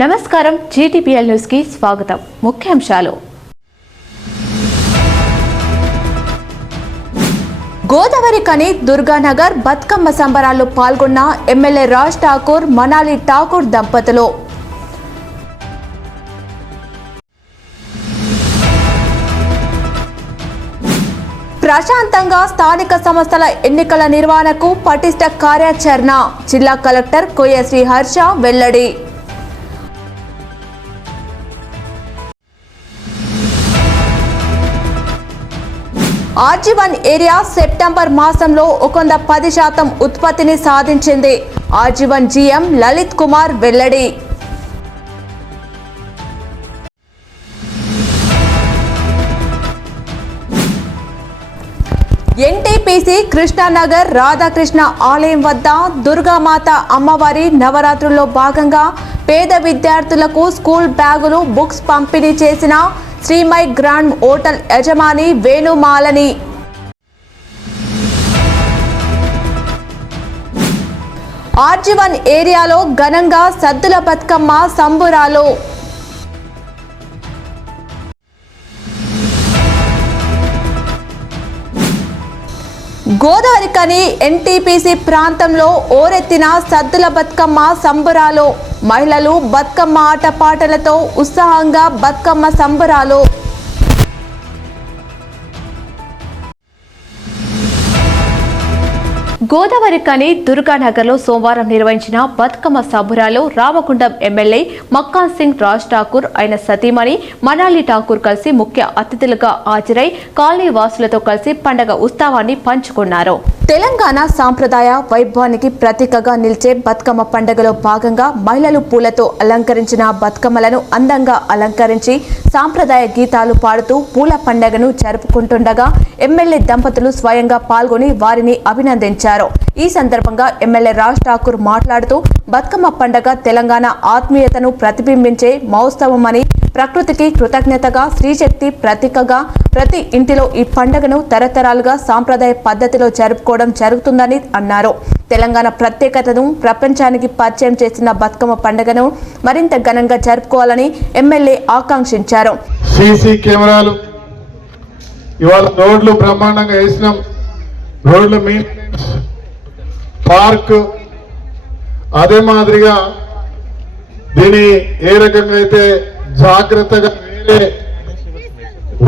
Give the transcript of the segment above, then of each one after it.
నమస్కారం GTPL news కి స్వాగతం. ముఖ్యాంశాలు. గోదావరి కని దుర్గానగర్ బతుకమ్మ సంబరాల్లో పాల్గొన్న ఎమ్మెల్యే రాజ్ ఠాకూర్, మనాలి ఠాకూర్ దంపతులు. ప్రశాంతంగా స్థానిక సంస్థల ఎన్నికల నిర్వహణకు పటిష్ట కార్యాచరణ. జిల్లా కలెక్టర్ కోయశ్రీ హర్ష వెల్లడి. ఆర్జీ1 ఏరియా సెప్టెంబర్ మాసంలో 10% ఉత్పత్తిని సాధించింది. ఆర్జీ1 జీఎం లలిత్ కుమార్ వెల్లడి. ఎన్టీపీసీ కృష్ణానగర్ రాధాకృష్ణ ఆలయం వద్ద దుర్గామాత అమ్మవారి నవరాత్రుల్లో భాగంగా పేద విద్యార్థులకు స్కూల్ బ్యాగులు, బుక్స్ పంపిణీ చేసిన శ్రీమై గ్రాండ్ హోటల్ యజమాని వేణుమాలని. ఆర్జీ1 ఏరియాలో ఘనంగా సద్దుల బతుకమ్మ సంబురాలు. గోదావరి కని ఎన్టీపీసీ ప్రాంతంలో ఓరెత్తిన సద్దుల బతుకమ్మ సంబురాలు. మహిళలు బతుకమ్మ ఆటపాటలతో ఉత్సాహంగా బతుకమ్మ సంబరాలు. గోదావరి కని దుర్గానగర్లో సోమవారం నిర్వహించిన బతుకమ్మ సంబురాలు రామగుండం ఎమ్మెల్యే మక్కాన్ సింగ్ రాజ్ ఠాకూర్, ఆయన సతీమణి మనాలి ఠాకూర్ కలిసి ముఖ్య అతిథులుగా హాజరై కాలనీ వాసులతో కలిసి పండగ ఉత్సవాన్ని పంచుకున్నారు. తెలంగాణ సాంప్రదాయ వైభవానికి ప్రతీకగా నిలిచే బతుకమ్మ పండుగలో భాగంగా మహిళలు పూలతో అలంకరించిన బతుకమ్మలను అందంగా అలంకరించి సాంప్రదాయ గీతాలు పాడుతూ పూల పండుగను జరుపుకుంటుండగా ఎమ్మెల్యే దంపతులు స్వయంగా పాల్గొని వారిని అభినందించారు. ఈ సందర్భంగా ఎమ్మెల్యే రాజ్ ఠాకూర్ మాట్లాడుతూ బతుకమ్మ పండుగ తెలంగాణ ఆత్మీయతను ప్రతిబింబించే మహోత్సవమని, ప్రకృతికి కృతజ్ఞతగా, స్త్రీశక్తి ప్రతీకగా ప్రతి ఇంటిలో ఈ పండుగను తరతరాలుగా సాంప్రదాయ పద్ధతిలో జరుపుకోవడం జరుగుతుందని అన్నారు. తెలంగాణ ప్రత్యేకతను ప్రపంచానికి పరిచయం చేసిన బతుకమ్మ పండుగను మరింత ఘనంగా జరుపుకోవాలని ఎమ్మెల్యే ఆకాంక్షించారు. సీసీ కెమెరాలు ఇవాళ రోడ్లు బ్రహ్మాండంగా వేసినాం. రోడ్ల పార్క్ అదే మాదిరిగా దీని ఏ రకంగా అయితే జాగ్రత్తగా వేరే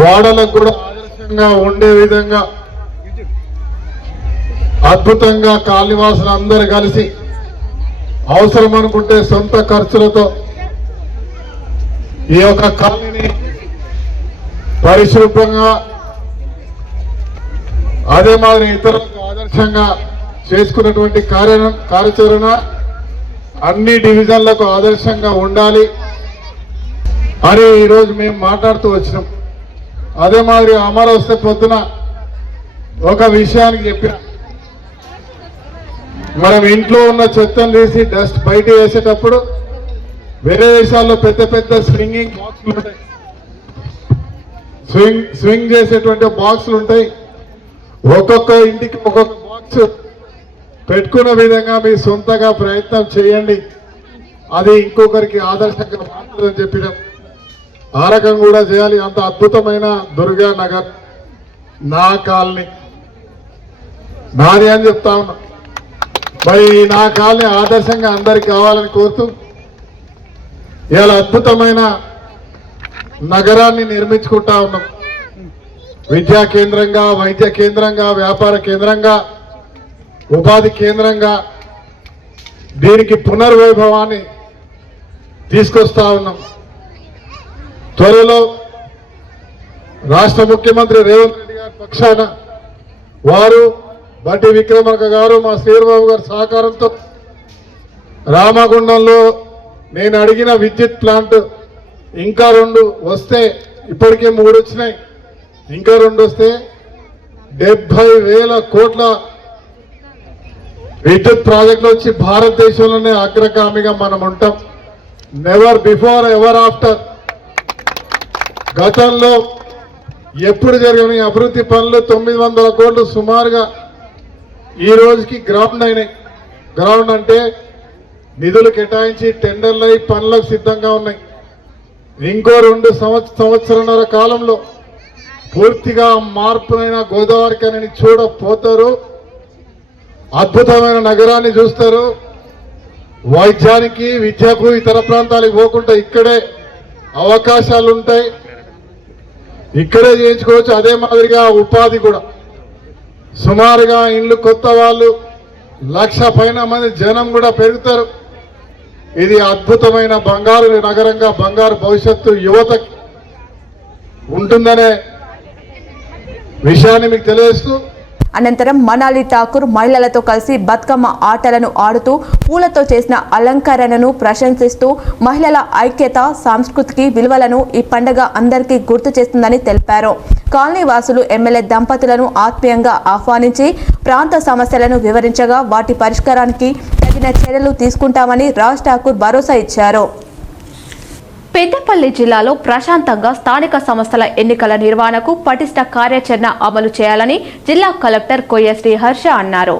వాడలకు కూడా ఆదర్శంగా ఉండే విధంగా అద్భుతంగా కాలనీవాసులు అందరూ కలిసి అవసరం అనుకుంటే సొంత ఖర్చులతో ఈ యొక్క కాలనీని పరిశుభ్రంగా అదే మాదిరి ఇతరులకు ఆదర్శంగా చేసుకున్నటువంటి కార్యాచరణ అన్ని డివిజన్లకు ఆదర్శంగా ఉండాలి అని ఈరోజు మేము మాట్లాడుతూ వచ్చినాం. అదే మాదిరి అమరవస్తే పొద్దున ఒక విషయానికి చెప్పిన, మనం ఇంట్లో ఉన్న చెత్తను తీసి డస్ట్ బయట వేసేటప్పుడు వేరే దేశాల్లో పెద్ద పెద్ద స్వింగింగ్ బాక్సులు ఉంటాయి, స్వింగ్ చేసేటువంటి బాక్సులు ఉంటాయి. ఒక్కొక్క ఇంటికి ఒక్కొక్క బాక్స్ పెట్టుకున్న విధంగా మీ సొంతగా ప్రయత్నం చేయండి, అది ఇంకొకరికి ఆదర్శంగా మారుతుందని చెప్పినాం. ఆ రకం కూడా చేయాలి. అంత అద్భుతమైన దుర్గా నగర్ నా కాలనీ నాది అని చెప్తా ఉన్నా. మరి నా కాలనీ ఆదర్శంగా అందరికి కావాలని కోరుతూ ఇవాళ అద్భుతమైన నగరాన్ని నిర్మించుకుంటా ఉన్నాం. విద్యా కేంద్రంగా, వైద్య కేంద్రంగా, వ్యాపార కేంద్రంగా, ఉపాధి కేంద్రంగా దీనికి పునర్వైభవాన్ని తీసుకొస్తా ఉన్నాం. త్వరలో రాష్ట్ర ముఖ్యమంత్రి రేవంత్ రెడ్డి గారి పక్షాన వారు, బట్టి విక్రమార్క గారు, మా శ్రీబాబు గారి సహకారంతో రామగుండంలో నేను అడిగిన విద్యుత్ ప్లాంట్ ఇంకా 2 వస్తే, ఇప్పటికే 3 వచ్చినాయి, ఇంకా 2 వస్తే 70,000 కోట్ల విద్యుత్ ప్రాజెక్టులు వచ్చి భారతదేశంలోనే అగ్రగామిగా మనం ఉంటాం. Never before ever after. గతంలో ఎప్పుడు జరిగిన అభివృద్ధి పనులు 900 కోట్లు సుమారుగా ఈ రోజుకి గ్రౌండ్ అయినాయి. గ్రౌండ్ అంటే నిధులు కేటాయించి టెండర్లు అయి పనులకు సిద్ధంగా ఉన్నాయి. ఇంకో 2 సంవత్సరాల కాలంలో పూర్తిగా మార్పునైన గోదావరి కనిని చూడపోతారు. అద్భుతమైన నగరాన్ని చూస్తారు. వైద్యానికి విద్యకు ఇతర ప్రాంతాలకు పోకుండా ఇక్కడే అవకాశాలు ఉంటాయి, ఇక్కడే చేయించుకోవచ్చు. అదే మాదిరిగా ఉపాధి కూడా సుమారుగా ఇండ్లు కొత్త వాళ్ళు 1,00,000 పైన మంది జనం కూడా పెరుగుతారు. ఇది అద్భుతమైన బంగారు నగరంగా బంగారు భవిష్యత్తు యువతకి ఉంటుందనే విషయాన్ని మీకు తెలియజేస్తూ అనంతరం మనాలి ఠాకూర్ మహిళలతో కలిసి బతుకమ్మ ఆటలను ఆడుతూ పూలతో చేసిన అలంకరణను ప్రశంసిస్తూ మహిళల ఐక్యత సంస్కృతికి విలువలను ఈ పండుగ అందరికీ గుర్తు చేస్తుందని తెలిపారు. కాలనీ వాసులు ఎమ్మెల్యే దంపతులను ఆత్మీయంగా ఆహ్వానించి ప్రాంత సమస్యలను వివరించగా వాటి పరిష్కారానికి తగిన చర్యలు తీసుకుంటామని రాజ్ ఠాకూర్ భరోసా ఇచ్చారు. పెద్దపల్లి జిల్లాలో ప్రశాంతంగా స్థానిక సంస్థల ఎన్నికల నిర్వహణకు పటిష్ట కార్యాచరణ అమలు చేయాలని జిల్లా కలెక్టర్ కొయ్య శ్రీహర్ష అన్నారు.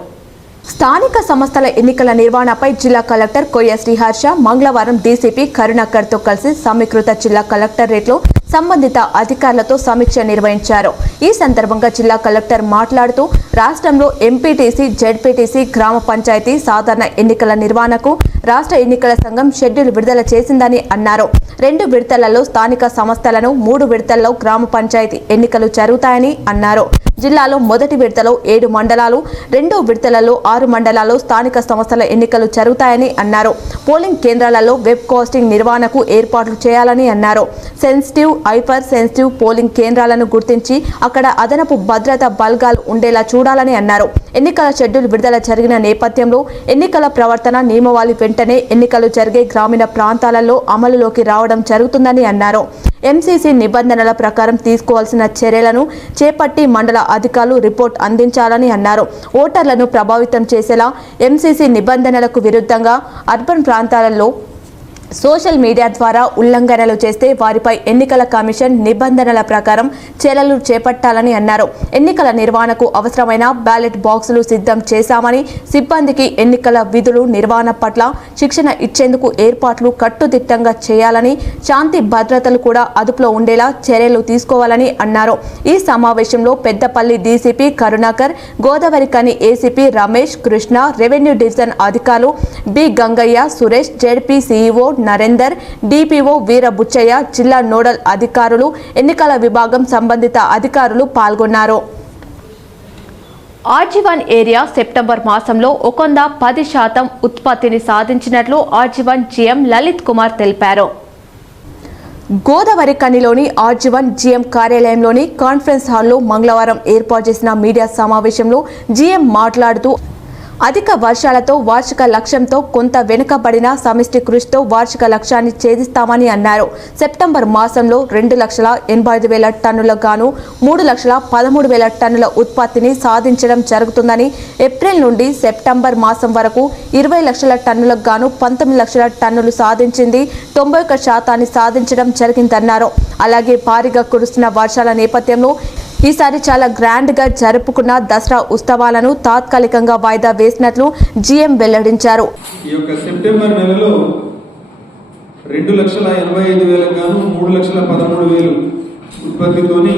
స్థానిక సంస్థల ఎన్నికల నిర్వహణపై జిల్లా కలెక్టర్ కొయ్య శ్రీహర్ష మంగళవారం డీసీపీ కరుణాకర్తో కలిసి సమీకృత జిల్లా కలెక్టరేట్లో సంబంధిత అధికారులతో సమీక్ష నిర్వహించారు. ఈ సందర్భంగా జిల్లా కలెక్టర్ మాట్లాడుతూ రాష్ట్రంలో ఎంపీటీసీ, జెడ్పీటీసీ, గ్రామ పంచాయతీ సాధారణ ఎన్నికల నిర్వహణకు రాష్ట్ర ఎన్నికల సంఘం షెడ్యూల్ విడుదల చేసిందని అన్నారు. 2 విడతలలో స్థానిక సంస్థలను, 3 విడతల్లో గ్రామ పంచాయతీ ఎన్నికలు జరుగుతాయని అన్నారు. జిల్లాలో మొదటి విడతలో 7 మండలాలు, 2వ విడతలలో 6 మండలాల్లో స్థానిక సంస్థల ఎన్నికలు జరుగుతాయని అన్నారు. పోలింగ్ కేంద్రాలలో వెబ్ కాస్టింగ్ నిర్వహణకు ఏర్పాట్లు చేయాలని అన్నారు. సెన్సిటివ్, హైపర్ సెన్సిటివ్ పోలింగ్ కేంద్రాలను గుర్తించి అక్కడ అదనపు భద్రతా బలగాలు ఉండేలా చూడాలని అన్నారు. ఎన్నికల షెడ్యూల్ విడుదల జరిగిన నేపథ్యంలో ఎన్నికల ప్రవర్తన నియమావళి వెంటనే ఎన్నికలు జరిగే గ్రామీణ ప్రాంతాలలో అమలులోకి రావడం జరుగుతుందని అన్నారు. ఎంసీసీ నిబంధనల ప్రకారం తీసుకోవాల్సిన చర్యలను చేపట్టి మండల అధికారులు రిపోర్ట్ అందించాలని అన్నారు. ఓటర్లను ప్రభావితం చేసేలా ఎంసీసీ నిబంధనలకు విరుద్ధంగా అర్బన్ ప్రాంతాలలో సోషల్ మీడియా ద్వారా ఉల్లంఘనలు చేస్తే వారిపై ఎన్నికల కమిషన్ నిబంధనల ప్రకారం చర్యలు చేపట్టాలని అన్నారు. ఎన్నికల నిర్వహణకు అవసరమైన బ్యాలెట్ బాక్సులు సిద్ధం చేశామని, సిబ్బందికి ఎన్నికల విధులు నిర్వహణ పట్ల శిక్షణ ఇచ్చేందుకు ఏర్పాట్లు కట్టుదిట్టంగా చేయాలని, శాంతి భద్రతలు కూడా అదుపులో ఉండేలా చర్యలు తీసుకోవాలని అన్నారు. ఈ సమావేశంలో Peddapalli DCP Karunakar, Godavarikhani ACP Ramesh Krishna, revenue division అధికారులు B Gangaiah, Suresh, ZP CEO Narender, DPO Veera Buchaiah, జిల్లా నోడల్ అధికారులు, ఎన్నికల విభాగం సంబంధిత అధికారులు పాల్గొన్నారు. ఆర్జీవన్ ఏరియా సెప్టెంబర్ మాసంలో 10% ఉత్పత్తిని సాధించినట్లు ఆర్జీవన్ జీఎం లలిత్ కుమార్ తెలిపారు. గోదావరి కనిలోని ఆర్జీవన్ జీఎం కార్యాలయంలోని కాన్ఫరెన్స్ హాల్లో మంగళవారం ఏర్పాటు చేసిన మీడియా సమావేశంలో జీఎం మాట్లాడుతూ అధిక వర్షాలతో వార్షిక లక్ష్యంతో కొంత వెనుకబడిన సమిష్టి కృషితో వార్షిక లక్ష్యాన్ని ఛేదిస్తామని అన్నారు. సెప్టెంబర్ మాసంలో 2,85,000 టన్నుల గాను 3,13,000 టన్నుల ఉత్పత్తిని సాధించడం జరుగుతుందని, ఏప్రిల్ నుండి సెప్టెంబర్ మాసం వరకు 20 లక్షల టన్నులకు గాను 19 లక్షల టన్నులు సాధించింది. 91% సాధించడం జరిగిందన్నారు. అలాగే భారీగా కురుస్తున్న వర్షాల నేపథ్యంలో ఈసారి చాలా గ్రాండ్ గా జరుపుకున్న దసరా ఉత్సవాలను తాత్కాలికంగా వాయిదా వేసినట్లు జీఎం వెల్లడించారు. ఈ యొక్క సెప్టెంబర్ నెలలో 2,85,000 గాను 3,13,000 ఉత్పత్తితోని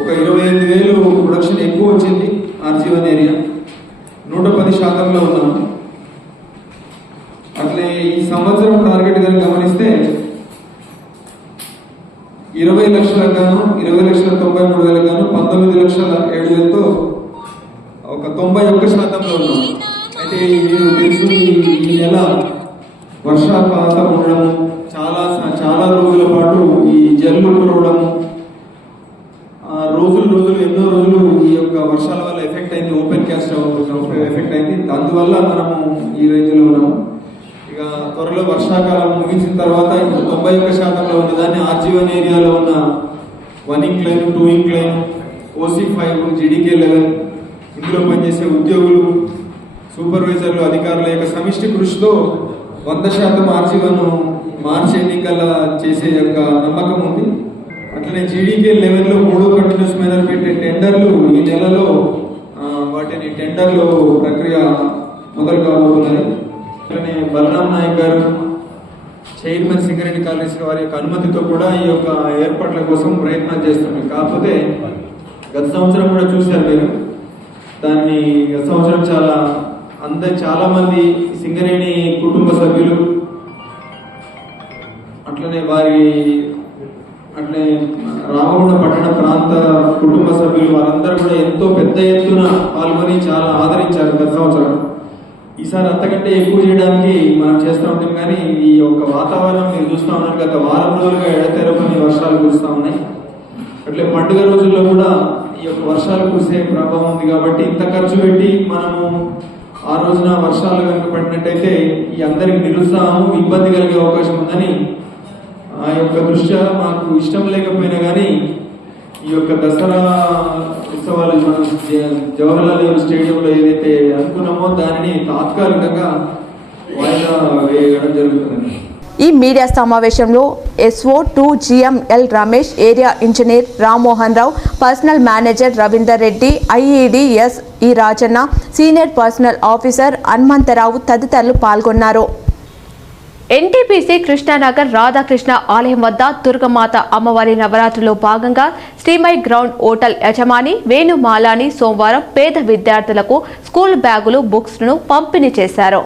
ఒక 25,000 ప్రొడక్షన్ ఎక్కువ వచ్చింది. ఆర్జీవన్ ఏరియా 110% ఉన్నాము. అట్లే ఈ సంవత్సరం టార్గెట్ గా గమనిస్తే 20 లక్షలకు గాను 20,93,000 గాను 19,07,000తో ఒక 91% ఉన్నాం. అయితే మీరు తెలుసు ఈ నెల వర్షాపాతం ఉండడం, చాలా రోజుల పాటు ఈ జల్లు కురవడం, రోజులు ఎన్నో రోజులు ఈ యొక్క వర్షాల వల్ల ఎఫెక్ట్ అయింది. ఓపెన్ క్యాస్ట్ ఎఫెక్ట్ అయింది. అందువల్ల మనము ఈ రేంజ్లో ఉన్నాము. ఇక త్వరలో వర్షాకాలం ముగిసిన తర్వాత ఇప్పుడు 91% ఉన్నదాన్ని ఆర్జీవన్ ఏరియాలో ఉన్న 1 ఇంక్లైన్, 2 ఇంక్లైన్, OC5, GDK 11 ఇందులో పనిచేసే ఉద్యోగులు, సూపర్వైజర్లు, అధికారుల యొక్క సమిష్టి కృషితో 100% ఆర్జీవన్ మార్చి ఎన్నికల చేసే యొక్క నమ్మకం ఉంది. అట్లనే GDK 11లో 3 కంటిన్యూస్ మేనర్ పెట్టే టెండర్లు ఈ నెలలో వాటిని టెండర్లు ప్రక్రియ మొదలు కాబోతున్నాయి. అట్లనే బలరాం మోహన్ నాయక్ గారు, చైర్మన్ సింగరేణి కాలేజ్ వారి యొక్క అనుమతితో కూడా ఈ యొక్క ఏర్పాట్ల కోసం ప్రయత్నం చేస్తున్నాం. కాకపోతే గత సంవత్సరం కూడా చూశారు మీరు, దాన్ని గత సంవత్సరం చాలా మంది సింగరేణి కుటుంబ సభ్యులు అట్లనే రామగుండం పట్టణ ప్రాంత కుటుంబ సభ్యులు వారందరూ కూడా ఎంతో పెద్ద ఎత్తున పాల్గొని చాలా ఆదరించారు గత సంవత్సరం. ఈసారి అంతకంటే ఎక్కువ చేయడానికి మనం చేస్తూ ఉంటాం. కానీ ఈ యొక్క వాతావరణం మీరు చూస్తూ ఉన్నారు, గత వారం రోజులుగా ఎడతెరపని వర్షాలు కురుస్తూ ఉన్నాయి. అట్లే పండుగ రోజుల్లో కూడా ఈ యొక్క వర్షాలు కురిసే ప్రభావం ఉంది. కాబట్టి ఇంత ఖర్చు పెట్టి మనము ఆ రోజున వర్షాలు కనుక పడినట్టయితే ఈ అందరికి నిరుత్సాహం, ఇబ్బంది కలిగే అవకాశం ఉందని ఆ యొక్క దృష్ట్యా మాకు ఇష్టం లేకపోయినా కానీ ఈ యొక్క దసరా ఉత్సవాలు మనం జవహర్లాల్ నెహ్రూ స్టేడియంలో ఏదైతే అనుకున్నామో దానిని తాత్కాలికంగా వాయిదా వేయడం జరుగుతుంది. ఈ మీడియా సమావేశంలో SO2 GML Ramesh, area engineer Rammohan Rao, personal manager Ravinder Reddy, IEDS E Rajanna, senior personal officer Hanumantha Rao తదితరులు పాల్గొన్నారు. NTPC కృష్ణానగర్ రాధాకృష్ణ ఆలయం వద్ద దుర్గమాత అమ్మవారి నవరాత్రిలో భాగంగా శ్రీమై గ్రౌండ్ హోటల్ యజమాని వేణుమాలాని సోమవారం పేద విద్యార్థులకు స్కూల్ బ్యాగులు, బుక్స్ ను పంపిణీ చేశారు.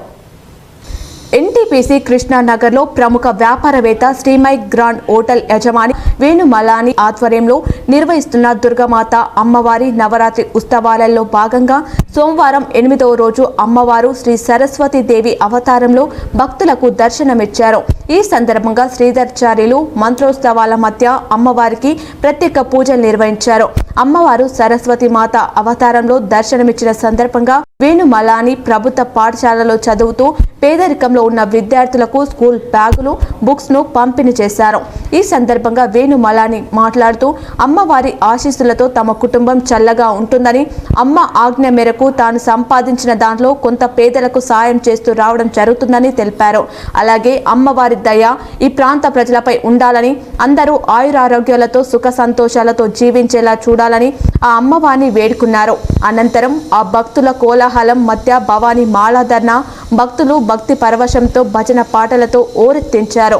NTPC కృష్ణానగర్లో ప్రముఖ వ్యాపారవేత్త శ్రీమై గ్రాండ్ హోటల్ యజమాని వేణుమలాని ఆధ్వర్యంలో నిర్వహిస్తున్న దుర్గమాత అమ్మవారి నవరాత్రి ఉత్సవాలలో భాగంగా సోమవారం 8వ రోజు అమ్మవారు శ్రీ సరస్వతి దేవి అవతారంలో భక్తులకు దర్శనమిచ్చారు. ఈ సందర్భంగా శ్రీధర్చార్యులు మంత్రోత్సవాల మధ్య అమ్మవారికి ప్రత్యేక పూజలు నిర్వహించారు. అమ్మవారు సరస్వతి మాత అవతారంలో దర్శనమిచ్చిన సందర్భంగా వేణుమలాని ప్రభుత్వ పాఠశాలలో చదువుతూ పేదరికంలో ఉన్న విద్యార్థులకు స్కూల్ బ్యాగులు, బుక్స్ ను పంపిణీ చేశారు. ఈ సందర్భంగా వేణుమలాని మాట్లాడుతూ అమ్మవారి ఆశీస్సులతో తమ కుటుంబం చల్లగా ఉంటుందని, అమ్మ ఆజ్ఞ మేరకు తాను సంపాదించిన దాంట్లో కొంత పేదలకు సాయం చేస్తూ రావడం జరుగుతుందని తెలిపారు. అలాగే అమ్మవారి దయ ఈ ప్రాంత ప్రజలపై ఉండాలని, అందరూ ఆయురారోగ్యాలతో సుఖ సంతోషాలతో జీవించేలా చూడాలని ఆ అమ్మవారిని వేడుకున్నారు. అనంతరం ఆ భక్తుల కోలాహలం మధ్య భవానీ మాలాధరణ భక్తులు భక్తి పరవశంతో భజన పాటలతో ఓరెత్తించారు.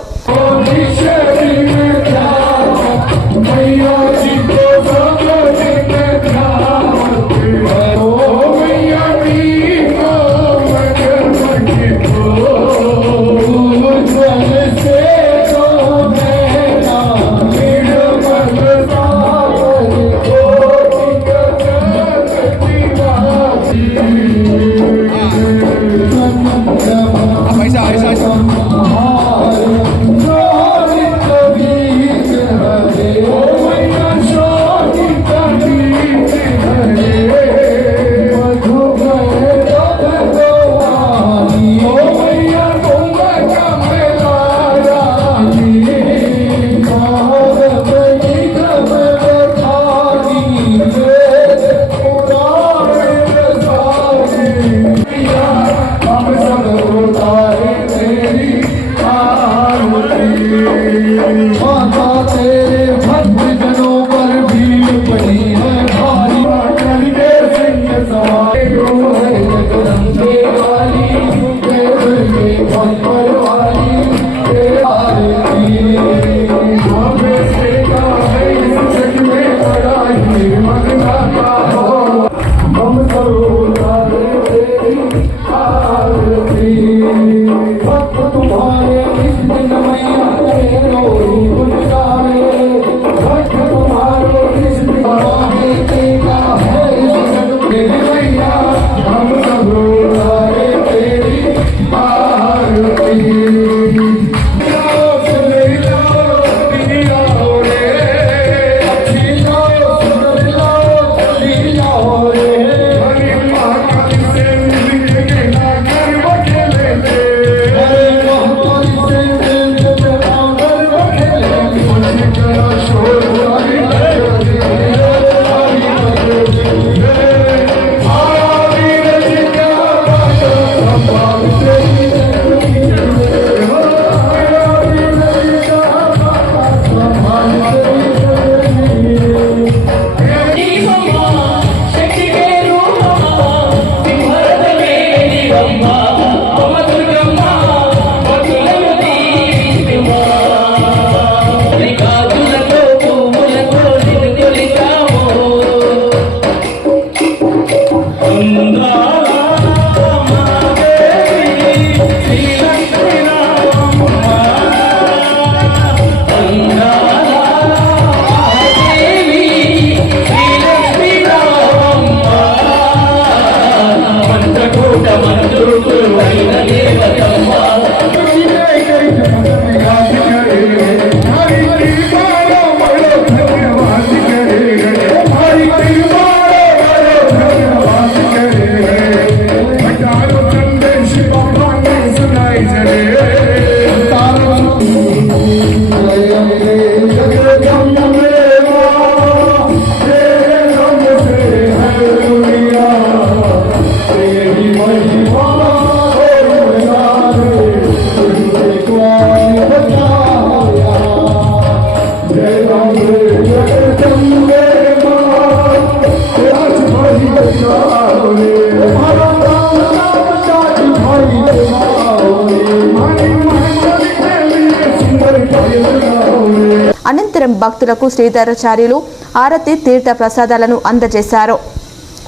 నిత్యం భక్తులకు శ్రీధరాచార్యులు ఆరతి తీర్థ ప్రసాదాలను అందజేశారు.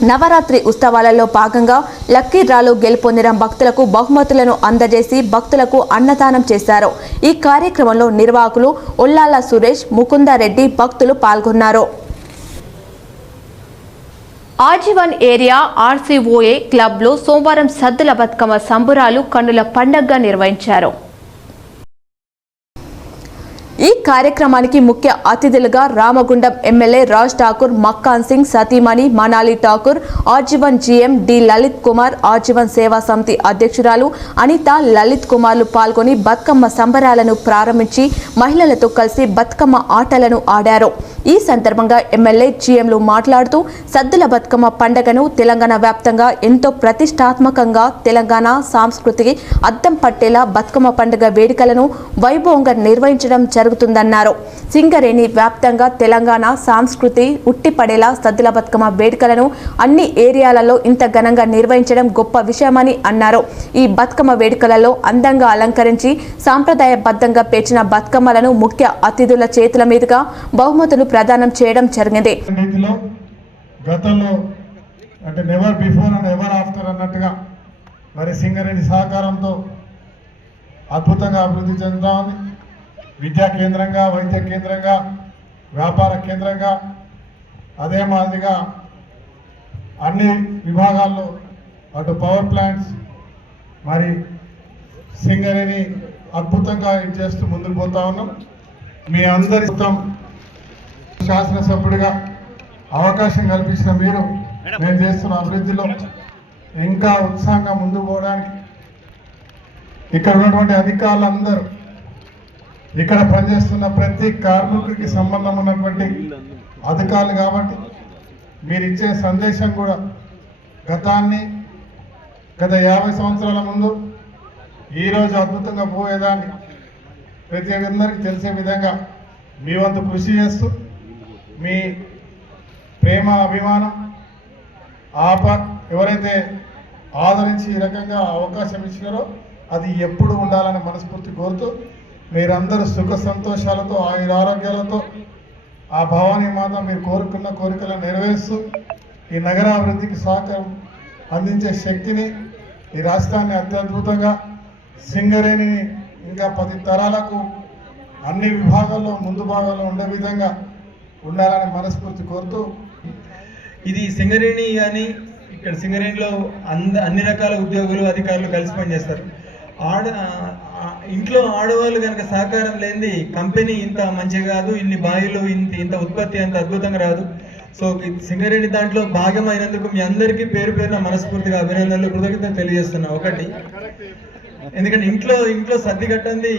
నవరాత్రి ఉత్సవాలలో భాగంగా లక్కీ డ్రాలో గెలుపొందిన భక్తులకు బహుమతులను అందజేసి భక్తులకు అన్నదానం చేశారు. ఈ కార్యక్రమంలో నిర్వాహకులు ఒల్లాల సురేష్, ముకుందారెడ్డి భక్తులు పాల్గొన్నారు. ఆజీవన్ ఏరియా ఆర్సీఓఏ క్లబ్లో సోమవారం సద్దుల బతుకమ్మ సంబురాలు కన్నుల పండగగా నిర్వహించారు. ఈ కార్యక్రమానికి ముఖ్య అతిథులుగా రామగుండం ఎమ్మెల్యే రాజ్ ఠాకూర్, మక్కాన్ సింగ్ సతీమణి మనాలి ఠాకూర్, ఆజీవన్ జీఎం డి లలిత్ కుమార్, ఆజీవన్ సేవా సమితి అధ్యక్షురాలు అనిత, లలిత్ కుమార్లు పాల్గొని బతుకమ్మ సంబరాలను ప్రారంభించి మహిళలతో కలిసి బతుకమ్మ ఆటలను ఆడారు. ఈ సందర్భంగా ఎమ్మెల్యే జీఎంలు మాట్లాడుతూ సద్దుల బతుకమ్మ పండుగను తెలంగాణ వ్యాప్తంగా ఎంతో ప్రతిష్టాత్మకంగా తెలంగాణ సంస్కృతికి అద్దం పట్టేలా బతుకమ్మ పండుగ వేడుకలను వైభవంగా నిర్వహించడం జరుగుతుందన్నారు. సింగరేణి వ్యాప్తంగా తెలంగాణ సంస్కృతి ఉట్టిపడేలా సద్దుల బతుకమ్మ వేడుకలను అన్ని ఏరియాలలో ఇంత ఘనంగా నిర్వహించడం గొప్ప విషయమని అన్నారు. ఈ బతుకమ్మ వేడుకలలో అందంగా అలంకరించి సాంప్రదాయబద్ధంగా పేర్చిన బతుకమ్మలను ముఖ్య అతిథుల చేతుల మీదుగా బహుమతులు ప్రదానం చేయడం జరిగింది. గతంలో అంటే never before and ever after అన్నట్టుగా మరి సింగరేణి సహకారంతో అద్భుతంగా అభివృద్ధి చెందుతా ఉంది. విద్యా కేంద్రంగా, వైద్య కేంద్రంగా, వ్యాపార కేంద్రంగా, అదే మాదిరిగా అన్ని విభాగాల్లో అటు పవర్ ప్లాంట్స్ మరి సింగరేణి అద్భుతంగా చేస్తూ ముందుకు పోతా ఉన్నాం. మీ అందరి శాసనసభ్యుడిగా అవకాశం కల్పించిన మీరు మేము చేస్తున్న అభివృద్ధిలో ఇంకా ఉత్సాహంగా ముందుకు పోవడానికి ఇక్కడ ఉన్నటువంటి అధికారులందరూ, ఇక్కడ పనిచేస్తున్న ప్రతి కార్మికుడికి సంబంధం ఉన్నటువంటి అధికారులు కాబట్టి మీరు ఇచ్చే సందేశం కూడా గత 50 సంవత్సరాల ముందు ఈరోజు అద్భుతంగా పోయేదాన్ని ప్రతి అందరికీ తెలిసే విధంగా మీ వంతు కృషి చేస్తూ మీ ప్రేమ, అభిమానం ఎవరైతే ఆదరించి ఈ రకంగా అవకాశం ఇచ్చినారో అది ఎప్పుడు ఉండాలని మనస్ఫూర్తి కోరుతూ మీరందరూ సుఖ సంతోషాలతో, ఆరోగ్యాలతో ఆ భవానీ మాత మీరు కోరుకున్న కోరికలను నెరవేరుస్తూ ఈ నగరాభివృద్ధికి సహకారం అందించే శక్తిని, ఈ రాష్ట్రాన్ని అత్యద్భుతంగా సింగరేణిని ఇంకా 10 తరాలకు అన్ని విభాగాల్లో ముందు భాగాల్లో ఉండే విధంగా ఉండాలని మనస్ఫూర్తి కోరుతూ, ఇది సింగరేణి కానీ ఇక్కడ సింగరేణిలో అన్ని రకాల ఉద్యోగులు, అధికారులు కలిసి పనిచేస్తారు. ఇంట్లో ఆడవాళ్ళు కనుక సహకారం లేనిది కంపెనీ ఇంత మంచిగా కాదు, ఇన్ని బాయిలు ఇంత ఉత్పత్తి అంత అద్భుతంగా రాదు. సో సింగరేణి దాంట్లో భాగమైనందుకు మీ అందరికీ పేరు పేరున మనస్ఫూర్తిగా అభినందనలు, కృతజ్ఞతలు తెలియజేస్తున్నా. ఒకటి, ఎందుకంటే ఇంట్లో సర్ది కట్టంది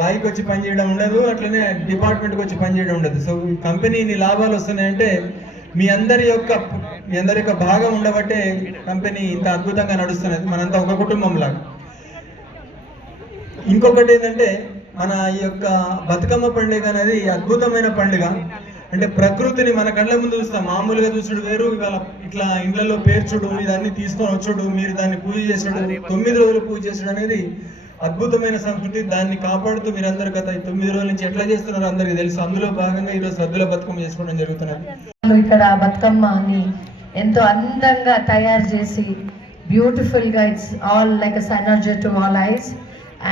బాయికి వచ్చి పనిచేయడం ఉండదు, అట్లనే డిపార్ట్మెంట్కి వచ్చి పనిచేయడం ఉండదు. సో కంపెనీ లాభాలు వస్తున్నాయంటే మీ అందరి యొక్క భాగం ఉండబట్టే కంపెనీ ఇంత అద్భుతంగా నడుస్తున్నది. మనంతా ఒక కుటుంబం లాగా. ఇంకొకటి ఏంటంటే మన ఈ యొక్క బతుకమ్మ పండుగ అనేది అద్భుతమైన పండుగ. అంటే ప్రకృతిని మన కళ్ళ ముందు చూస్తాం. మామూలుగా చూసుడు వేరు, ఇవాళ ఇట్లా ఇండ్లలో పేర్చుడు, ఇదన్నీ తీసుకొని వచ్చుడు, మీరు దాన్ని పూజ చేసుడు, 9 రోజులు పూజ చేసుడు అనేది అద్భుతమైన సంస్కృతి. దాన్ని కాపాడుతూ మీరందరూ గత 9 రోజుల నుంచి ఎట్లా చేస్తున్నారో అందరికీ తెలుసు. అందులో భాగంగా ఈరోజు సద్దుల బతుకమ్మ చేసుకోవడం జరుగుతున్నది. ఇక్కడ బతుకమ్మని ఎంతో అందంగా తయారు చేసి బ్యూటిఫుల్ గా, it's all like a synergy to all eyes,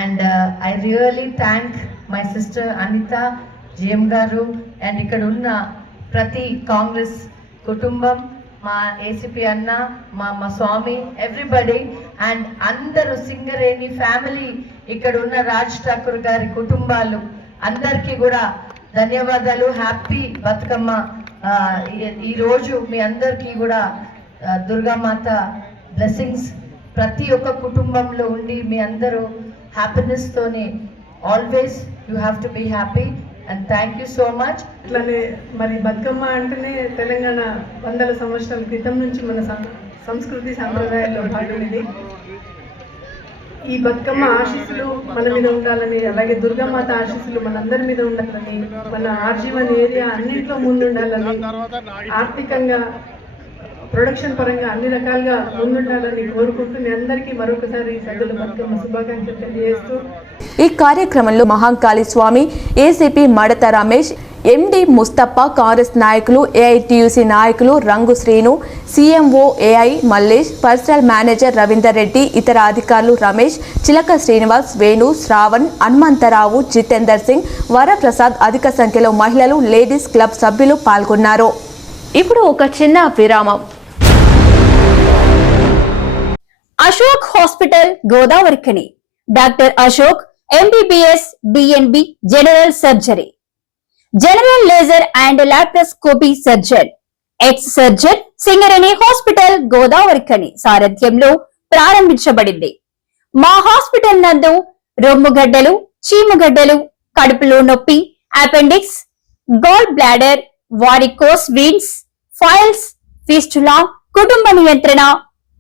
and I really thank my sister Anita, GM గారు, అండ్ ఇక్కడ ఉన్న ప్రతి కాంగ్రెస్ కుటుంబం, మా ఏసీపీ అన్న, మా స్వామి, ఎవ్రీబడి, అండ్ అందరూ సింగరేణి ఫ్యామిలీ, ఇక్కడ ఉన్న రాజ్ ఠాకూర్ గారి కుటుంబాలు అందరికీ కూడా ధన్యవాదాలు. హ్యాపీ బతుకమ్మ. ఈ రోజు మీ అందరికీ కూడా దుర్గామాత బ్లెస్సింగ్స్ ప్రతి ఒక్క కుటుంబంలో ఉండి మీ అందరూ హ్యాపీనెస్ తోని always you have to be happy, and thank you so much. అట్లానే మరి బతుకమ్మ అంటేనే తెలంగాణ 100 సంవత్సరాల క్రితం నుంచి మన సంస్కృతి సాంప్రదాయాల్లో భాగం ఇది. ఈ బతుకమ్మ ఆశీస్సులు మన మీద ఉండాలని, అలాగే దుర్గామాత ఆశీస్సులు మనందరి మీద ఉండాలని, మన ఆర్జీవన్ ఏరియా అన్నింటిలో ముందుండాలని, ఆర్థికంగా ప్రొడక్షన్ పరంగా అన్ని రకాలుగా ముందుండాలని కోరుకుంటూ మీ అందరికీ మరొకసారి సద్దుల బతుకమ్మ శుభాకాంక్షలు తెలియజేస్తూ ఈ కార్యక్రమంలో మహాంకాళి స్వామి, ఏసీపీ మడత రమేష్, ఎండి ముస్తఫా, కాంగ్రెస్ నాయకులు, ఏఐటియుసి నాయకులు రంగు Srinu, CMO AI Mallesh, personal manager Ravinder Reddy, ఇతర అధికారులు రమేష్, చిలక శ్రీనివాస్, వేణు, శ్రావణ్, హనుమంతరావు, జితేందర్ సింగ్, వరప్రసాద్, అధిక సంఖ్యలో మహిళలు, లేడీస్ క్లబ్ సభ్యులు పాల్గొన్నారు. ఇప్పుడు ఒక చిన్న విరామం. Ashok hospital Godavarikhani. Doctor Ashok MBBS, DNB, general surgery, general laser and laparoscopy surgeon, ex surgeon, Singareni hospital Godavarikhani సారథ్యంలో ప్రారంభించబడింది. మా హాస్పిటల్ నందు రొమ్ముగడ్డలు, చీముగడ్డలు, కడుపులో నొప్పి, appendix, gall bladder, varicose veins, piles, fistula, కుటుంబ నియంత్రణ,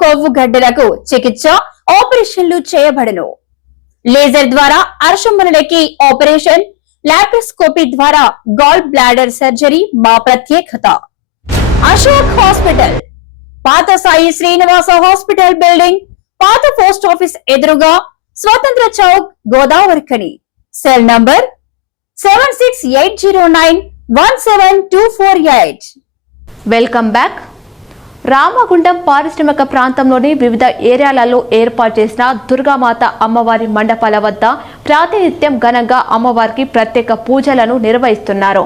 కొవ్వు గడ్డలకు చికిత్స, ఆపరేషన్లు చేయబడును. లేజర్ ద్వారా అర్షములకి ఆపరేషన్, లాప్రోస్కోపీ ద్వారా గాల్ బ్లాడర్ సర్జరీ మా ప్రత్యేకత. అశోక్ హాస్పిటల్, పాత సాయి శ్రీనివాస హాస్పిటల్ బిల్డింగ్, పాత పోస్ట్ ఆఫీస్ ఎదురుగా, Swatantra Chowk, Godavarikhani. Cell number 7680917248. Welcome back. Ramagundam పారిశ్రామిక ప్రాంతంలోని వివిధ ఏరియాలలో ఏర్పాటు చేసిన దుర్గామాత అమ్మవారి మండపాల వద్ద ప్రాతినిధ్యం ఘనంగా అమ్మవారికి ప్రత్యేక పూజలను నిర్వహిస్తున్నారు.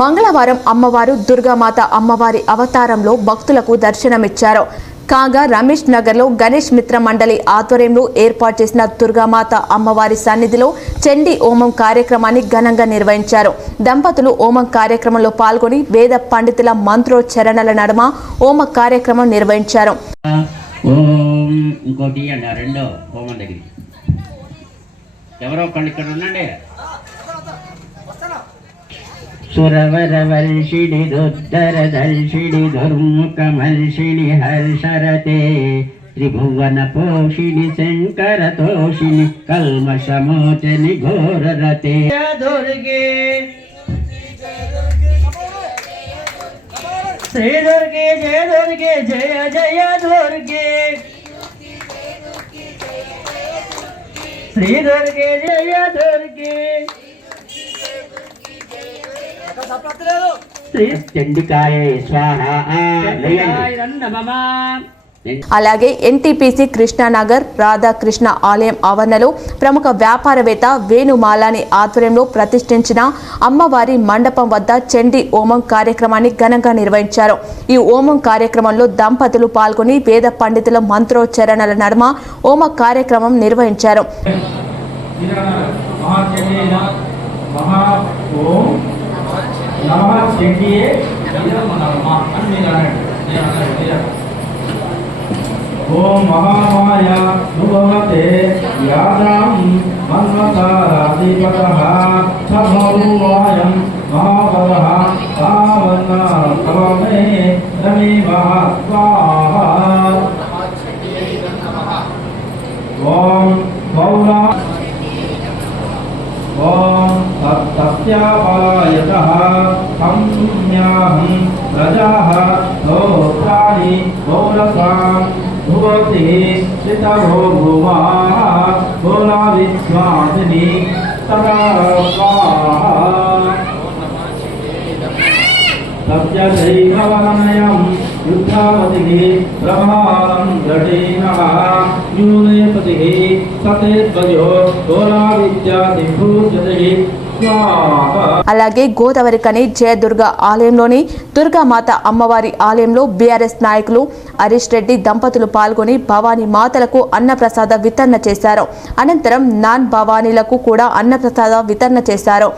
మంగళవారం అమ్మవారు దుర్గామాత అమ్మవారి అవతారంలో భక్తులకు దర్శనమిచ్చారు. కాగా రమేష్ నగర్లో గణేష్ మిత్ర మండలి ఆధ్వర్యంలో ఏర్పాటు చేసిన దుర్గామాత అమ్మవారి సన్నిధిలో చండీ హోమం కార్యక్రమాన్ని ఘనంగా నిర్వహించారు. దంపతులు హోమం కార్యక్రమంలో పాల్గొని వేద పండితుల మంత్రోచ్చరణల నడుమ హోమ కార్యక్రమం నిర్వహించారు. సురవరవర్షిణి దుద్దరదర్శిణి దుర్ముఖమర్షిణి హర్షరతే త్రిభువన పోషిణి శంకరతోషిణి కల్మషమోచని ఘోరరతే దుర్గే శ్రీ దుర్గే జయ దుర్గే జయ జయ దుర్గే శ్రీ దుర్గే జయ దుర్గే అలాగే ఎన్టీపీసీ కృష్ణానగర్ రాధాకృష్ణ ఆలయం ఆవరణలో ప్రముఖ వ్యాపారవేత్త వేణుమాలాని ఆధ్వర్యంలో ప్రతిష్ఠించిన అమ్మవారి మండపం వద్ద చండీ హోమం కార్యక్రమాన్ని ఘనంగా నిర్వహించారు. ఈ హోమం కార్యక్రమంలో దంపతులు పాల్గొని వేద పండితుల మంత్రోచ్చరణల నడుమ హోమ కార్యక్రమం నిర్వహించారు. ఓం మహామాయ భగవతే యాదాం మన్మతారాధిపతః సభౌవాయం మహాపదః పావన కవమే రమేవః స్వాహా. ఓం గౌరా ఓం తస్యాపాయతః సంజ్ఞాహం ప్రజాః స్తోత్రాణి గౌరసాం భువతి శ్రితభో భూమాః గోలా విశ్వాసిని సదా స్వాహా. సత్యదైవవనయం యుద్ధావతిః ప్రభావం జటీనః యూనేపతిః సతేధ్వజో గోలా విద్యాదిభూషతిః. అలాగే గోదావరిఖని జయదుర్గ ఆలయంలోని దుర్గామాత అమ్మవారి ఆలయంలో బీఆర్ఎస్ నాయకులు హరీష్ రెడ్డి దంపతులు పాల్గొని భవానీ మాతలకు అన్నప్రసాద వితరణ చేశారు. అనంతరం నాన్ భవానీలకు కూడా అన్నప్రసాద వితరణ చేశారు.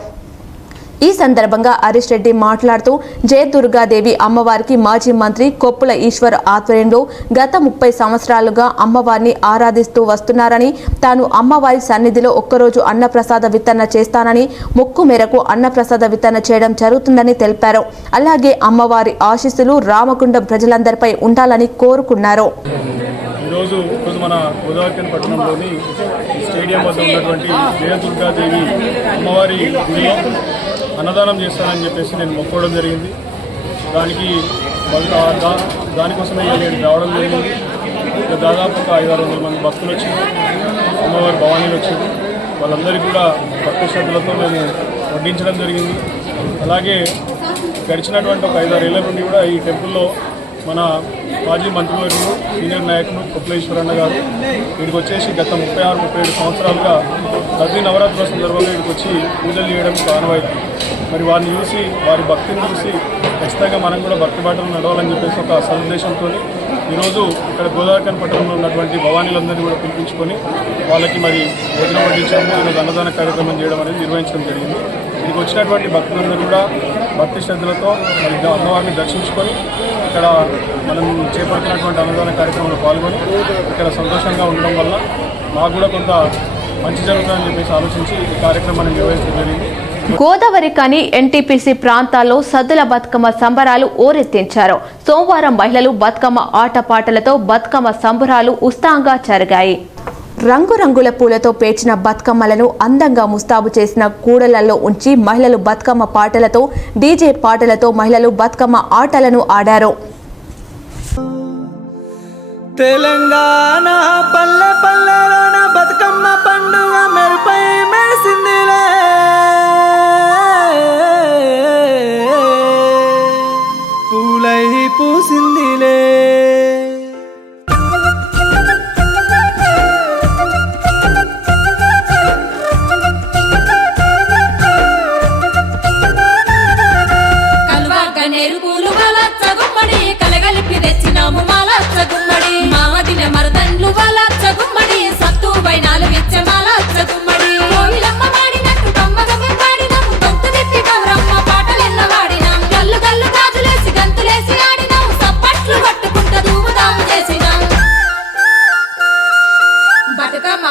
ఈ సందర్భంగా హరీష్ రెడ్డి మాట్లాడుతూ జయదుర్గాదేవి అమ్మవారికి మాజీ మంత్రి కొప్పుల ఈశ్వర్ ఆధ్వర్యంలో గత 30 సంవత్సరాలుగా అమ్మవారిని ఆరాధిస్తూ వస్తున్నారని, తాను అమ్మవారి సన్నిధిలో ఒక్కరోజు అన్నప్రసాద వితరణ చేస్తానని, మొక్కు మేరకు అన్నప్రసాద వితరణ చేయడం జరుగుతుందని తెలిపారు. అలాగే అమ్మవారి ఆశీస్సులు రామగుండం ప్రజలందరిపై ఉండాలని కోరుకున్నారు. ఈరోజు మన గోదావరిఖని పట్టణంలోని స్టేడియం వద్ద ఉన్నటువంటి జయదుర్గాదేవి అమ్మవారి గుడిలో అన్నదానం చేస్తానని చెప్పేసి నేను మొక్కోవడం జరిగింది. దానికోసమే నేను రావడం జరిగింది. దాదాపు ఒక 500-600 మంది భక్తులు వచ్చారు, అమ్మవారి భవానీలు వచ్చారు. వాళ్ళందరికీ కూడా భక్తి శ్రద్ధలతో మేము వడ్డించడం జరిగింది. అలాగే గడిచినటువంటి ఒక 5-6 ఏళ్ల నుండి కూడా ఈ టెంపుల్లో మన మాజీ మంత్రివర్యులు సీనియర్ నాయకులు కొప్పులేశ్వరన్న గారు వీడికి వచ్చేసి గత 36-37 సంవత్సరాలుగా ప్రతి నవరాత్రుల సందర్భంగా వీడికి వచ్చి పూజలు చేయడం ఆనవాయితీ. మరి వారిని చూసి వారి భక్తిని చూసి ఖచ్చితంగా మనం కూడా భక్తి బాటలు నడవాలని చెప్పేసి ఒక సదుద్దేశంతో ఈరోజు ఇక్కడ గోదావరిఖని పట్టణంలో ఉన్నటువంటి భవానీలందరినీ కూడా పిలిపించుకొని వాళ్ళకి మరి భోజనం వడ్డించడం, ఈరోజు అన్నదాన కార్యక్రమం చేయడం అనేది నిర్వహించడం జరిగింది. దీనికి వచ్చినటువంటి భక్తులందరూ కూడా భక్తి శ్రద్ధలతో మరి అమ్మవారిని దర్శించుకొని ఇక్కడ మనం చేపడుతున్నటువంటి అన్నదాన కార్యక్రమంలో పాల్గొని ఇక్కడ సంతోషంగా ఉండడం వల్ల మాకు కూడా కొంత మంచి జరుగుతుందని చెప్పేసి ఆలోచించి ఈ కార్యక్రమాన్ని నిర్వహించడం జరిగింది. గోదావరిఖని ఎన్టీపీసీ ప్రాంతాల్లో సద్దుల బతుకమ్మ సంబరాలు ఓరెత్తించారు. సోమవారం మహిళలు బతుకమ్మ ఆటపాటలతో బతుకమ్మ సంబరాలు ఉత్సాహంగా జరిగాయి. రంగురంగుల పూలతో పేర్చిన బతుకమ్మలను అందంగా ముస్తాబు చేసిన కూడలలో ఉంచి మహిళలు బతుకమ్మ పాటలతో, డీజే పాటలతో మహిళలు బతుకమ్మ ఆటలను ఆడారు. తెలంగాణ పల్లె పల్లెలోన బతుకమ్మ పండుగ మెరుపై మెరిసిందిలే, పూలై పూసిందిలే.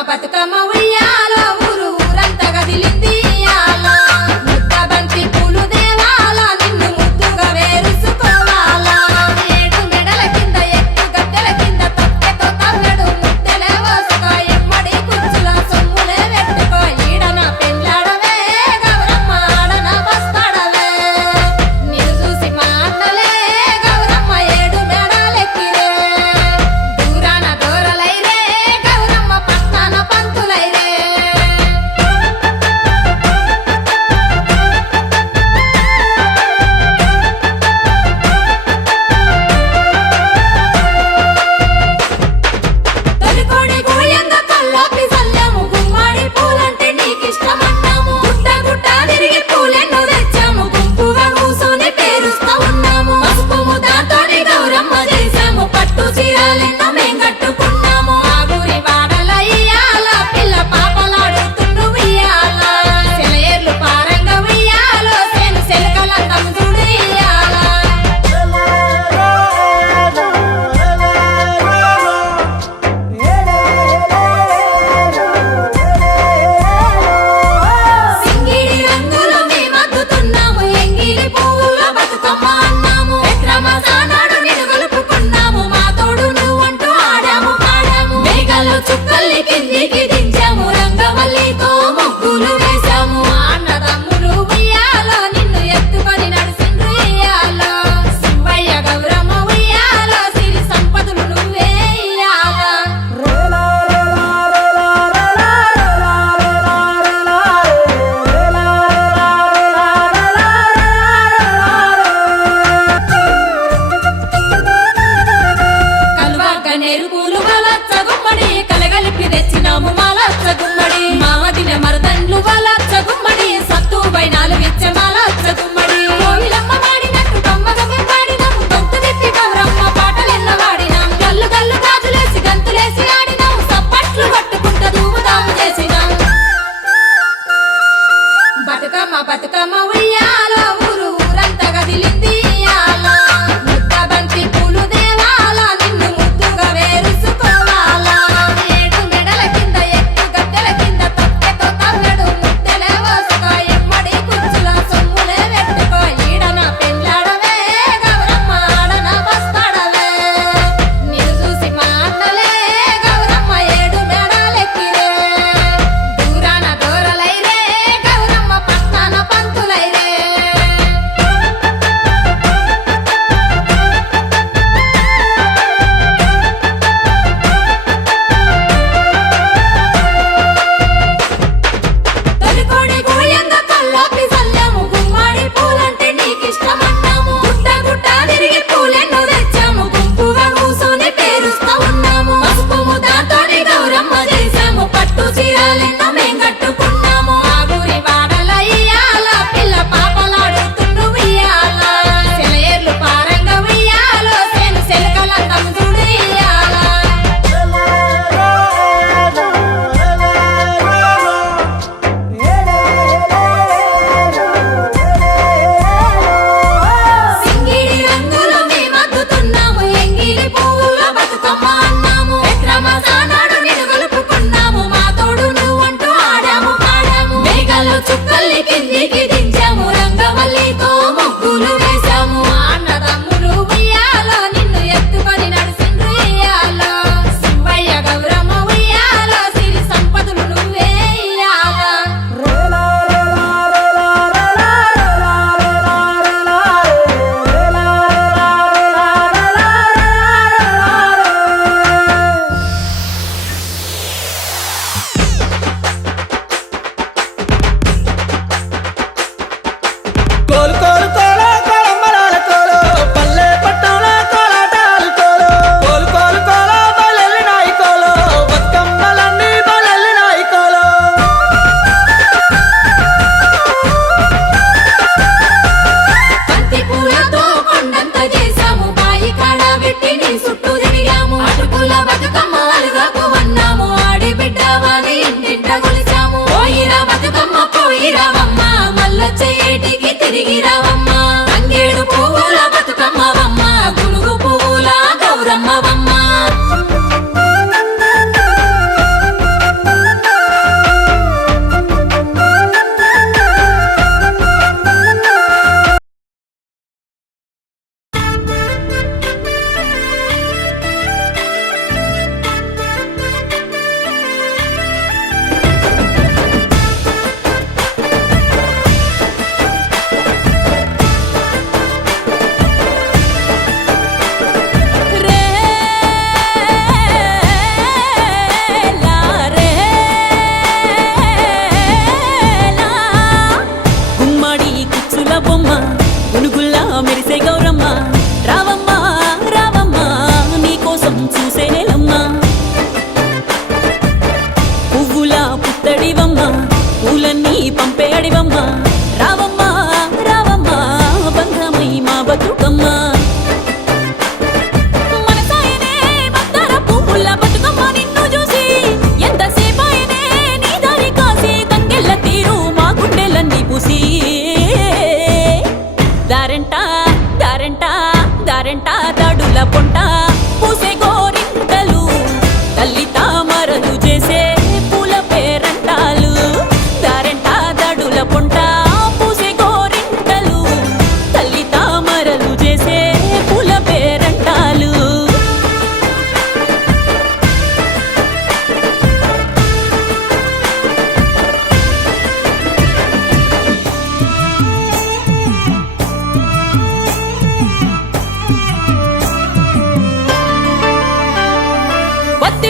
బతుకమ్మ ఉయ్యాలో ఊరు ఊరంతా కదిలింది ఇయ్యాల, ముద్ద బంతి పూలు దేవాల నిన్ను ముద్దుగా వేరుసుకోవాలా. 7 మెడల కింద ఎత్తు గద్దెల కింద తొట్టెతో తవ్వెడు ముద్దెలే వసుకో, ఎమ్మడి కుచ్చుల సొమ్ములే పెట్టుకో. ఈడన పెళ్ళాడవే గౌరమ్మ ఆడన బస్తాడవే, నిన్ను చూసి మా అన్నలే గౌరమ్మ 7 మెడలెక్కిరే. దూరాన దూరలైరే గౌరమ్మ పట్నాన పంతులైరే. తొలికోడి గోయంగా కల్లాపి సల్లాము, గుమ్మడి పూలంటే నీకిష్టమన్నాము. గుట్ట గుట్ట తిరిగి పూలెన్నో తెచ్చాము, గుంపుగా కూసోని పేరుస్తా ఉన్నాము. పసుపు ముద్దతోని గౌరమ్మ చేశాము, పట్టు చీరలెన్నో మేం కట్టుకున్నాము. ఆ ఊరి వాడల ఇయ్యాల పిల్ల పాపలాడుతుండ్రు ఉయ్యాల, సెలయేర్లు పారంగా ఉయ్యాలో సేను సెలకలందం చూడు ఇయ్యాల. సింగిడి రంగులో మేమద్దుతున్నాము, ఎంగిలి పువ్వుల బతుకమ్మ అన్నాము. పెత్రమసానాడు నిన్ను గలుపుకున్నాము, మా తోడు నువ్వంటూ ఆడాము పాడాము. మేఘాల్లో చుక్కల్ని కిందికి దించాము, రంగవల్లితో ముగ్గులు వేశాము. మా అన్నదమ్ములు ఉయ్యాలో నిన్ను ఎత్తుకొని నడిసిండ్రు ఇయ్యాలో. శివయ్య గౌరమ్మ ఉయ్యాలో, సిరి సంపదలు నువ్వే ఇయ్యాల. కలువాక నేరు పూలు వలచ్చ గుమ్మడి కలగలిపి తెచ్చినాము మాల వచ్చే ఏటికి తిరిగి రావమ్మ తంగేడు పువ్వుల బతుకమ్మవమ్మ గునుగు పువ్వుల గౌరమ్మవమ్మ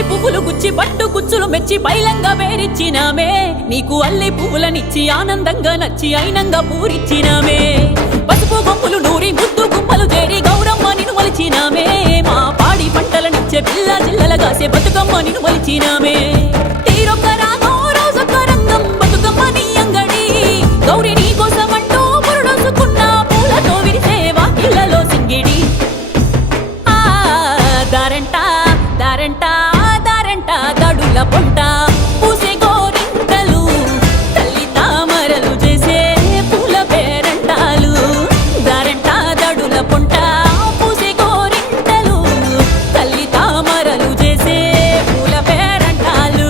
పువ్వులు గుచ్చి పట్టు కుచ్చులు మెచ్చి పైలంగా వేరిచ్చినామే నీకు అల్లి పువ్వులనిచ్చి ఆనందంగా నచ్చి అయినంగా పూరిచ్చినామే పసుపు బొమ్మలు నూరి ముద్దు గుమ్మలు చేరి గౌరమ్మ నిన్ను మలిచినామే మా పాడి పంటలనిచ్చే పిల్ల జిల్లల కాసే బతుకమ్మ నిన్ను మలిచినామే తీరొక్క రాగం రోజొక్క రంగం బతుకమ్మ నీ అంగడి గౌరి నీ కోసమంటూ పురుడోసుకున్న పూలతో విరిసే వాకిళ్లలో సింగిడి దారంట దారంట దారంట దడుల పొంట పూసే గోరింటలు తల్లి తామరలు చేసే పూల పేరంటాలు దారంట దడుల పొంట పూసే గోరింటలు తల్లి తామరలు చేసే పూల పేరంటాలు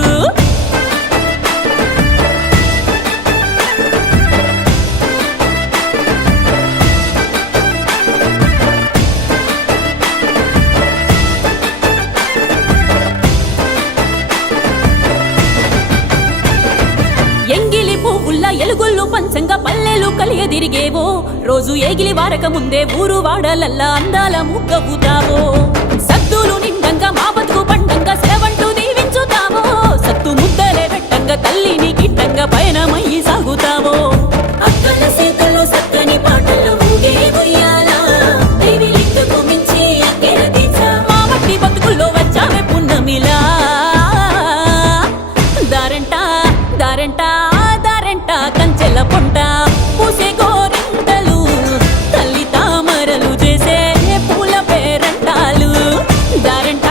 ఎంగిలి పువ్వుల్ల ఎలుగుళ్ళు పంచంగా పల్లెలు కలియదిరిగేవో రోజు ఏగిలి వారక ముందే ఊరు వాడలల్లా అందాల ముగ్గవుతావో సద్దులు నిండంగా మా బతుకు పండంగా సెలవంటూ దీవించుతావో సత్తు ముద్దలే పెట్టంగా తల్లిని గిట్టంగా పయనమయ్యి సాగుతావో అక్కల సీతల్లో సక్కని పాటలు ఊగే ఉయ్యాల దేవి లింగకు మించి అక్కెర తీర్చా మా మట్టి బతుకుల్లో వచ్చావే పున్నమిలా దారంట దారంట దారంట కంచెల పొంట పూసే గోరింటలు తల్లి తామరలు చేసే పూల పేరంటాలు దారంట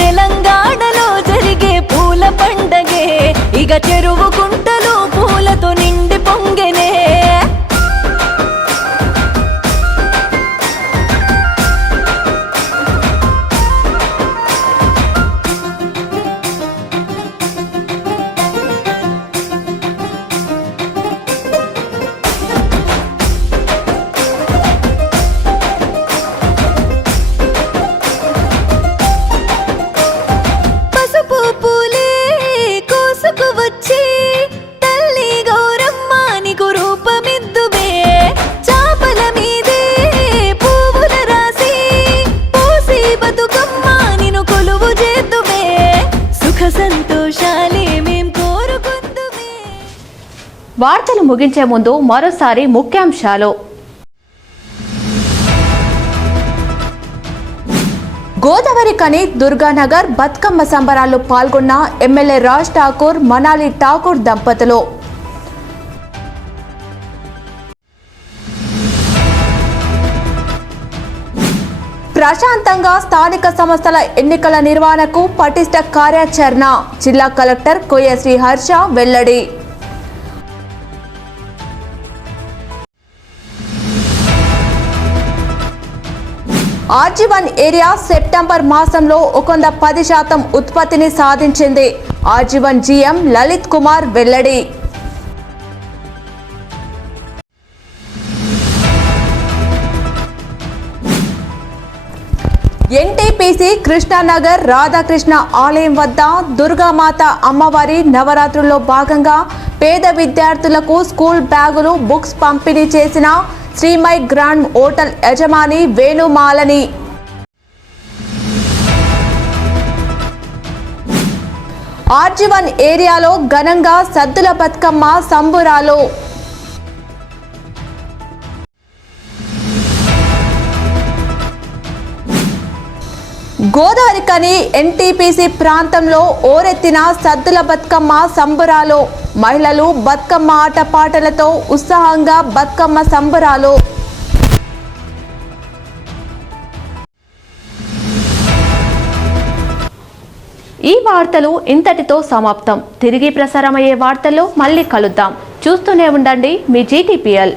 తెలంగాణలో జరిగే పూల పండగే ఇక చెరువు గుంటలు పూలతో నిండి పొంగెనే పసుపు పూలే కోసుకు వచ్చి తల్లి గౌరమ్మ నీకు రూపమిద్దువే చాపల మీదే పువ్వుల రాసి పూసి బతుకమ్మ నిన్ను కొలువు చేద్దువే సుఖ సంతోషాలే మేం కోరుకుందువే. వార్తలు ముగించే ముందు మరోసారి ముఖ్యాంశాలు. గోదావరి కని దుర్గానగర్ బతుకమ్మ సంబరాల్లో పాల్గొన్న ఎమ్మెల్యే రాజ్ ఠాకూర్, మనాలి ఠాకూర్ దంపతులు. ప్రశాంతంగా స్థానిక సంస్థల ఎన్నికల నిర్వహణకు పటిష్ట కార్యాచరణ జిల్లా కలెక్టర్ కోయశ్రీ హర్ష వెల్లడి. ఆర్జీ1 ఏరియా సెప్టెంబర్ మాసంలో 110% ఉత్పత్తిని సాధించింది. ఆర్జీ1 జీఎం లలిత్ కుమార్ వెల్లడి. ఎన్టీపీసీ కృష్ణానగర్ రాధాకృష్ణ ఆలయం వద్ద దుర్గామాత అమ్మవారి నవరాత్రుల్లో భాగంగా పేద విద్యార్థులకు స్కూల్ బ్యాగులు, బుక్స్ పంపిణీ చేసిన శ్రీమై గ్రాండ్ హోటల్ యజమాని వేణుమాలని. ఆర్జీ1 ఏరియాలో ఘనంగా సద్దుల బతుకమ్మ సంబురాలు. గోదావరి కని ఎన్టీపీసీ ప్రాంతంలో ఓరెత్తిన సద్దుల బతుకమ్మ సంబురాలు. మహిళలు బతుకమ్మ ఆటపాటలతో ఉత్సాహంగా బతుకమ్మ సంబరాలు. ఈ వార్తలు ఇంతటితో సమాప్తం. తిరిగి ప్రసారమయ్యే వార్తల్లో మళ్ళీ కలుద్దాం. చూస్తూనే ఉండండి మీ GTPL.